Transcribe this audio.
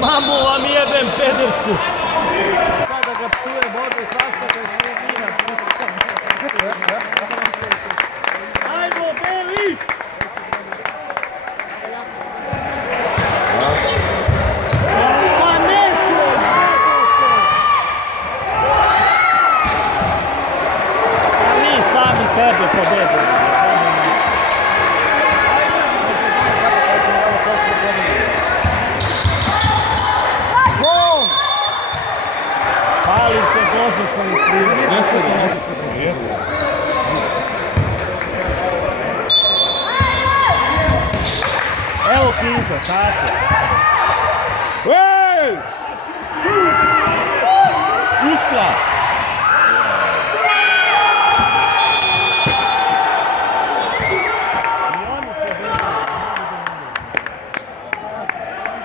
Mamu vam jebem pedersku. Sada ga psuje, može svašta da je vina. Ajmo, Beli! Pa nešto! Mi sami sebe pobedimo. Palim se dođe svojim primjerom. Jeste. Evo Kiza, tako. Ej! Ušla!